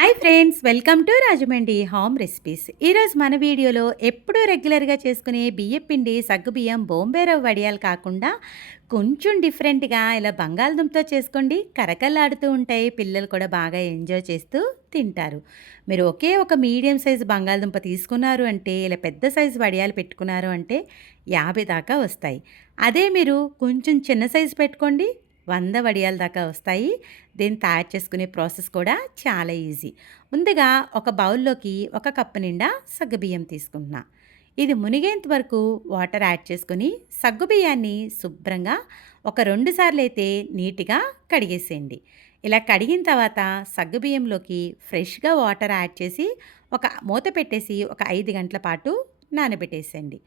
Hi friends welcome to Rajahmundry home recipes. ఈరోజు మన వీడియోలో ఎప్పుడూ రెగ్యులర్గా చేసుకునే బియ్యం పిండి సగ్గుబియ్యం బొంబే రవ్వ వడియాలు కాకుండా కొంచెం డిఫరెంట్గా ఇలా బంగాళదుంపతో చేసుకోండి. కరకల్లాడుతూ ఉంటాయి పిల్లలు కూడా బాగా ఎంజాయ్ చేస్తూ తింటారు. మీరు ఒకే ఒక మీడియం సైజు బంగాళదుంప తీసుకున్నారు అంటే ఇలా పెద్ద సైజు వడియాలు పెట్టుకున్నారు అంటే యాభై దాకా వస్తాయి. అదే మీరు కొంచెం చిన్న సైజు పెట్టుకోండి వంద వడియాల దాకా వస్తాయి. దీన్ని తయారు చేసుకునే ప్రాసెస్ కూడా చాలా ఈజీ. ముందుగా ఒక బౌల్లోకి ఒక కప్పు నిండా సగ్గుబియ్యం తీసుకుంటున్నా. ఇది మునిగేంత వరకు వాటర్ యాడ్ చేసుకొని సగ్గుబియ్యాన్ని శుభ్రంగా ఒక రెండు సార్లు అయితే నీట్గా కడిగేసేయండి. ఇలా కడిగిన తర్వాత సగ్గుబియ్యంలోకి ఫ్రెష్గా వాటర్ యాడ్ చేసి ఒక మూత పెట్టేసి ఒక ఐదు గంటల పాటు నానబెట్టేసేయండి.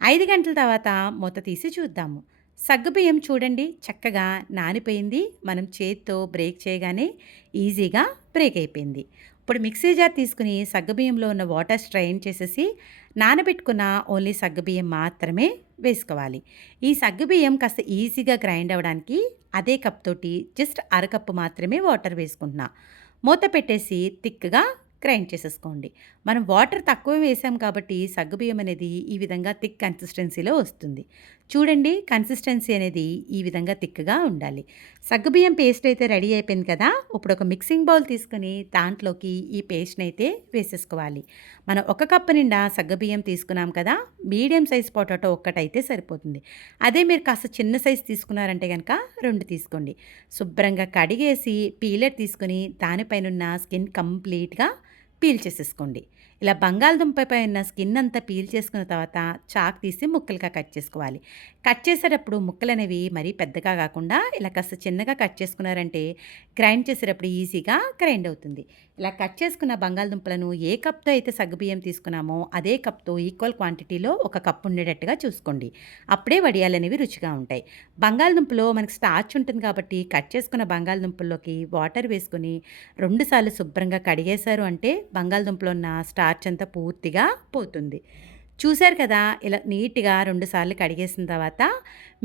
ఐదు గంటల తర్వాత మూత తీసి చూద్దాము. సగ్గుబియ్యం చూడండి చక్కగా నానిపోయింది. మనం చేత్తో బ్రేక్ చేయగానే ఈజీగా బ్రేక్ అయిపోయింది. ఇప్పుడు మిక్సీ జార్ తీసుకుని సగ్గుబియ్యంలో ఉన్న వాటర్ స్ట్రైన్ చేసేసి నానబెట్టుకున్న ఓన్లీ సగ్గుబియ్యం మాత్రమే వేసుకోవాలి. ఈ సగ్గుబియ్యం కాస్త ఈజీగా గ్రైండ్ అవ్వడానికి అదే కప్ తోటి జస్ట్ అరకప్పు మాత్రమే వాటర్ వేసుకుంటున్నా. మూత పెట్టేసి థిక్గా గ్రైండ్ చేసేసుకోండి. మనం వాటర్ తక్కువ వేసాం కాబట్టి సగ్గుబియ్యం అనేది ఈ విధంగా థిక్ కన్సిస్టెన్సీలో వస్తుంది. చూడండి కన్సిస్టెన్సీ అనేది ఈ విధంగా తిక్కగా ఉండాలి. సగ్గుబియ్యం పేస్ట్ అయితే రెడీ అయిపోయింది కదా ఇప్పుడు ఒక మిక్సింగ్ బౌల్ తీసుకుని దాంట్లోకి ఈ పేస్ట్ని అయితే వేసేసుకోవాలి. మనం ఒక కప్పు నిండా సగ్గుబియ్యం తీసుకున్నాం కదా మీడియం సైజ్ పొటాటో ఒక్కటైతే సరిపోతుంది. అదే మీరు కాస్త చిన్న సైజ్ తీసుకున్నారంటే కనుక రెండు తీసుకోండి. శుభ్రంగా కడిగేసి పీలర్ తీసుకుని దానిపైన స్కిన్ కంప్లీట్గా పీల్ చేసేసుకోండి. ఇలా బంగాళదుంప పైన స్కిన్ అంతా పీల్ చేసుకున్న తర్వాత చాక్ తీసి ముక్కలుగా కట్ చేసుకోవాలి. కట్ చేసేటప్పుడు ముక్కలు అనేవి మరీ పెద్దగా కాకుండా ఇలా కాస్త చిన్నగా కట్ చేసుకున్నారంటే గ్రైండ్ చేసేటప్పుడు ఈజీగా గ్రైండ్ అవుతుంది. ఇలా కట్ చేసుకున్న బంగాళదుంపలను ఏ కప్తో అయితే సగ్గుబియ్యం తీసుకున్నామో అదే కప్తో ఈక్వల్ క్వాంటిటీలో ఒక కప్ ఉండేటట్టుగా చూసుకోండి. అప్పుడే వడియాలు అనేవి రుచిగా ఉంటాయి. బంగాళదుంపలో మనకి స్టార్చ్ ఉంటుంది కాబట్టి కట్ చేసుకున్న బంగాళదుంపల్లోకి వాటర్ వేసుకొని రెండుసార్లు శుభ్రంగా కడిగేశారు అంటే బంగాళదుంపలో ఉన్న స్టార్చ్ అంతా పూర్తిగా పోతుంది. చూశారు కదా ఇలా నీట్గా రెండుసార్లు కడిగేసిన తర్వాత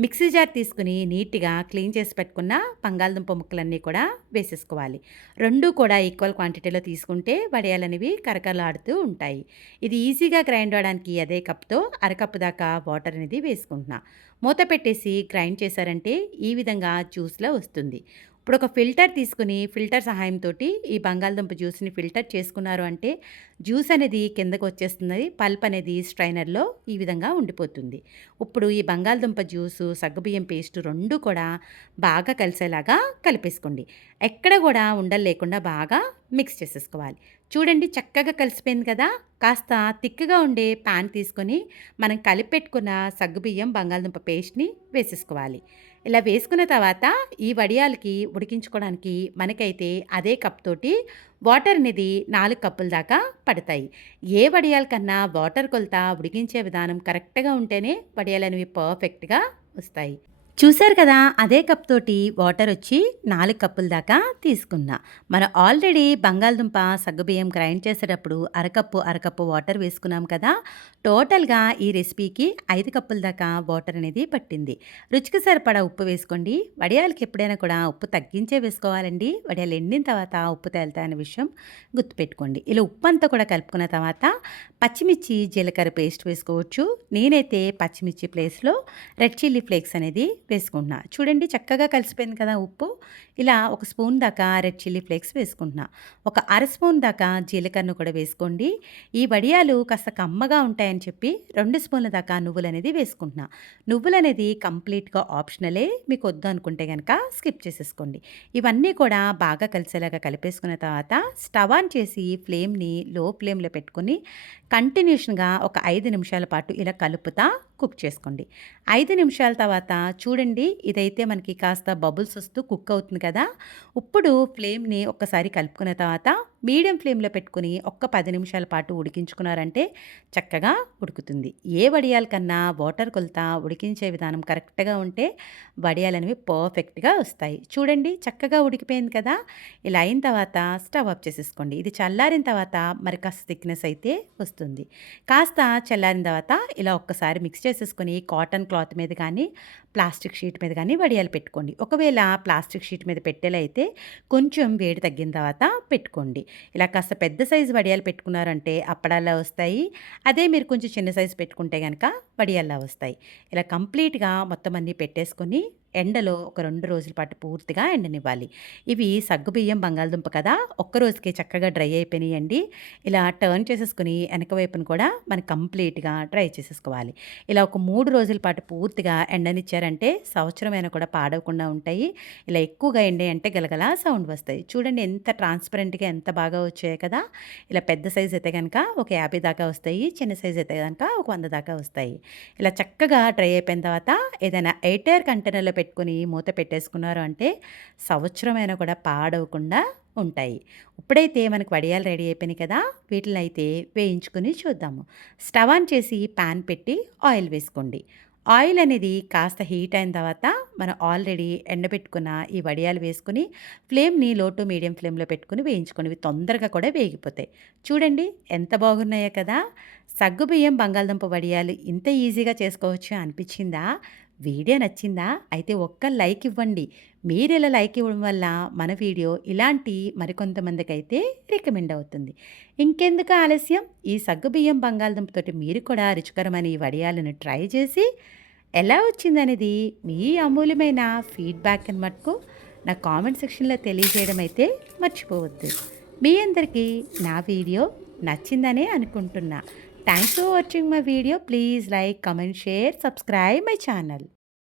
మిక్సీ జార్ తీసుకుని నీట్గా క్లీన్ చేసి పెట్టుకున్న బంగాళదుంప ముక్కలన్నీ కూడా వేసేసుకోవాలి. రెండు కూడా ఈక్వల్ క్వాంటిటీలో తీసుకుంటే వడియాలనేవి కరకరలాడుతూ ఉంటాయి. ఇది ఈజీగా గ్రైండ్ అవడానికి అదే కప్తో అరకప్పు దాకా వాటర్ అనేది వేసుకుంటున్నా. మూత పెట్టేసి గ్రైండ్ చేశారంటే ఈ విధంగా జ్యూస్లో వస్తుంది. ఇప్పుడు ఒక ఫిల్టర్ తీసుకుని ఫిల్టర్ సహాయంతో ఈ బంగాళదుంప జ్యూస్ని ఫిల్టర్ చేసుకున్నారు అంటే జ్యూస్ అనేది కిందకు వచ్చేస్తుంది పల్ప్ అనేది స్ట్రైనర్లో ఈ విధంగా ఉండిపోతుంది. ఇప్పుడు ఈ బంగాళదుంప జ్యూసు సగ్గుబియ్యం పేస్ట్ రెండు కూడా బాగా కలిసేలాగా కలిపేసుకోండి. ఎక్కడ కూడా ఉండలు లేకుండా బాగా మిక్స్ చేసేసుకోవాలి. చూడండి చక్కగా కలిసిపోయింది కదా? కాస్త తిక్కగా ఉండే ప్యాన్ తీసుకొని మనం కలిపెట్టుకున్న సగ్గుబియ్యం బంగాళదుంప పేస్ట్ని వేసేసుకోవాలి. ఇలా వేసుకున్న తర్వాత ఈ వడియాలకి ఉడికించుకోవడానికి మనకైతే అదే కప్ తోటి వాటర్ అనేది నాలుగు కప్పుల దాకా పడతాయి. ఏ వడియాల కన్నా వాటర్ కొలత ఉడికించే విధానం కరెక్ట్గా ఉంటేనే వడియాలు అనేవి పర్ఫెక్ట్గా వస్తాయి. చూశారు కదా అదే కప్ తోటి వాటర్ వచ్చి నాలుగు కప్పుల దాకా తీసుకున్నా. మనం ఆల్రెడీ బంగాళదుంప సగ్గుబియ్యం గ్రైండ్ చేసేటప్పుడు అరకప్పు అరకప్పు వాటర్ వేసుకున్నాం కదా టోటల్గా ఈ రెసిపీకి ఐదు కప్పుల దాకా వాటర్ అనేది పట్టింది. రుచికి సరిపడా ఉప్పు వేసుకోండి. వడియాలకి ఎప్పుడైనా కూడా ఉప్పు తగ్గించే వేసుకోవాలండి. వడియాలు ఎండిన తర్వాత ఉప్పు తేలుతాయనే విషయం గుర్తుపెట్టుకోండి. ఇలా ఉప్పు అంతా కూడా కలుపుకున్న తర్వాత పచ్చిమిర్చి జీలకర్ర పేస్ట్ వేసుకోవచ్చు. నేనైతే పచ్చిమిర్చి ప్లేస్లో రెడ్ చిల్లీ ఫ్లేక్స్ అనేది వేసుకుంటున్నా. చూడండి చక్కగా కలిసిపోయింది కదా ఉప్పు. ఇలా ఒక స్పూన్ దాకా రెడ్ చిల్లీ ఫ్లేక్స్ వేసుకుంటున్నా. ఒక అర స్పూన్ దాకా జీలకర్రను కూడా వేసుకోండి. ఈ వడియాలు కాస్త కమ్మగా ఉంటాయని చెప్పి రెండు స్పూన్ల దాకా నువ్వులు అనేది వేసుకుంటున్నా. నువ్వులు అనేది కంప్లీట్గా ఆప్షనలే. మీకు వద్దు అనుకుంటే కనుక స్కిప్ చేసేసుకోండి. ఇవన్నీ కూడా బాగా కలిసేలాగా కలిపేసుకున్న తర్వాత స్టవ్ ఆన్ చేసి ఫ్లేమ్ని లో ఫ్లేమ్లో పెట్టుకుని కంటిన్యూషన్గా ఒక ఐదు నిమిషాల పాటు ఇలా కలుపుతా. కుక్ చేసుకోండి. ఐదు నిమిషాల తర్వాత చూడండి ఇదైతే మనకి కాస్త బబుల్స్ వస్తూ కుక్ అవుతుంది కదా. ఇప్పుడు ఫ్లేమ్ని ఒక్కసారి కలుపుకున్న తర్వాత మీడియం ఫ్లేమ్లో పెట్టుకుని ఒక్క పది నిమిషాల పాటు ఉడికించుకున్నారంటే చక్కగా ఉడుకుతుంది. ఏ వడియాల కన్నా వాటర్ కొలత ఉడికించే విధానం కరెక్ట్గా ఉంటే వడియాలు అనేవి పర్ఫెక్ట్గా వస్తాయి. చూడండి చక్కగా ఉడికిపోయింది కదా. ఇలా అయిన తర్వాత స్టవ్ ఆఫ్ చేసేసుకోండి. ఇది చల్లారిన తర్వాత మరి కాస్త థిక్నెస్ అయితే వస్తుంది. కాస్త చల్లారిన తర్వాత ఇలా ఒక్కసారి మిక్స్ చేసి చేసేసుకొని కాటన్ క్లాత్ మీద కానీ ప్లాస్టిక్ షీట్ మీద కానీ వడియాలు పెట్టుకోండి. ఒకవేళ ప్లాస్టిక్ షీట్ మీద పెట్టేలా అయితే కొంచెం వేడి తగ్గిన తర్వాత పెట్టుకోండి. ఇలా కాస్త పెద్ద సైజు వడియాలు పెట్టుకున్నారంటే అప్పడాల్లా వస్తాయి. అదే మీరు కొంచెం చిన్న సైజు పెట్టుకుంటే కనుక వడియాల్లా వస్తాయి. ఇలా కంప్లీట్గా మొత్తం అన్నీ పెట్టేసుకొని ఎండలో ఒక రెండు రోజుల పాటు పూర్తిగా ఎండనివ్వాలి. ఇవి సగ్గుబియ్యం బంగాళదుంప కదా ఒక్క రోజుకి చక్కగా డ్రై అయిపోయినాయండి. ఇలా టర్న్ చేసేసుకుని వెనక వైపును కూడా మనం కంప్లీట్గా డ్రై చేసేసుకోవాలి. ఇలా ఒక మూడు రోజుల పాటు పూర్తిగా ఎండనిచ్చారంటే సంవత్సరమైనా కూడా పాడవకుండా ఉంటాయి. ఇలా ఎక్కువగా ఎండే అంటే గలగల సౌండ్ వస్తాయి. చూడండి ఎంత ట్రాన్స్పరెంట్గా ఎంత బాగా వచ్చాయి కదా. ఇలా పెద్ద సైజ్ అయితే కనుక ఒక యాభై దాకా వస్తాయి. చిన్న సైజ్ అయితే కనుక ఒక వంద దాకా వస్తాయి. ఇలా చక్కగా డ్రై అయిపోయిన తర్వాత ఏదైనా ఎయిర్ కంటైనర్లో పెట్టుకొని మూత పెట్టేసుకున్నారు అంటే సంవత్సరమైనా కూడా పాడవకుండా ఉంటాయి. ఇప్పుడైతే మనకు వడియాలు రెడీ అయిపోయినాయి కదా వీటిని అయితే వేయించుకొని చూద్దాము. స్టవ్ ఆన్ చేసి ప్యాన్ పెట్టి ఆయిల్ వేసుకోండి. ఆయిల్ అనేది కాస్త హీట్ అయిన తర్వాత మనం ఆల్రెడీ ఎండబెట్టుకున్న ఈ వడియాలు వేసుకుని ఫ్లేమ్ని లో టు మీడియం ఫ్లేమ్లో పెట్టుకుని వేయించుకొని ఇవి తొందరగా కూడా వేగిపోతాయి. చూడండి ఎంత బాగున్నాయో కదా! సగ్గుబియ్యం బంగాళదుంప వడియాలు ఇంత ఈజీగా చేసుకోవచ్చు అనిపించిందా? వీడియో నచ్చిందా? అయితే ఒక్క లైక్ ఇవ్వండి. మీరు ఇలా లైక్ ఇవ్వడం వల్ల మన వీడియో ఇలాంటి మరికొంతమందికి అయితే రికమెండ్ అవుతుంది. ఇంకెందుకు ఆలస్యం? ఈ సగ్గుబియ్యం బంగాళదుంపతోటి మీరు కూడా రుచికరమైన ఈ వడియాలను ట్రై చేసి ఎలా వచ్చిందనేది మీ అమూల్యమైన ఫీడ్బ్యాక్ అని మటుకు నా కామెంట్ సెక్షన్లో తెలియజేయడం అయితే మర్చిపోవద్దు. మీ అందరికీ నా వీడియో నచ్చిందనే అనుకుంటున్నా. Thanks for watching my video. Please like, comment, share, subscribe my channel.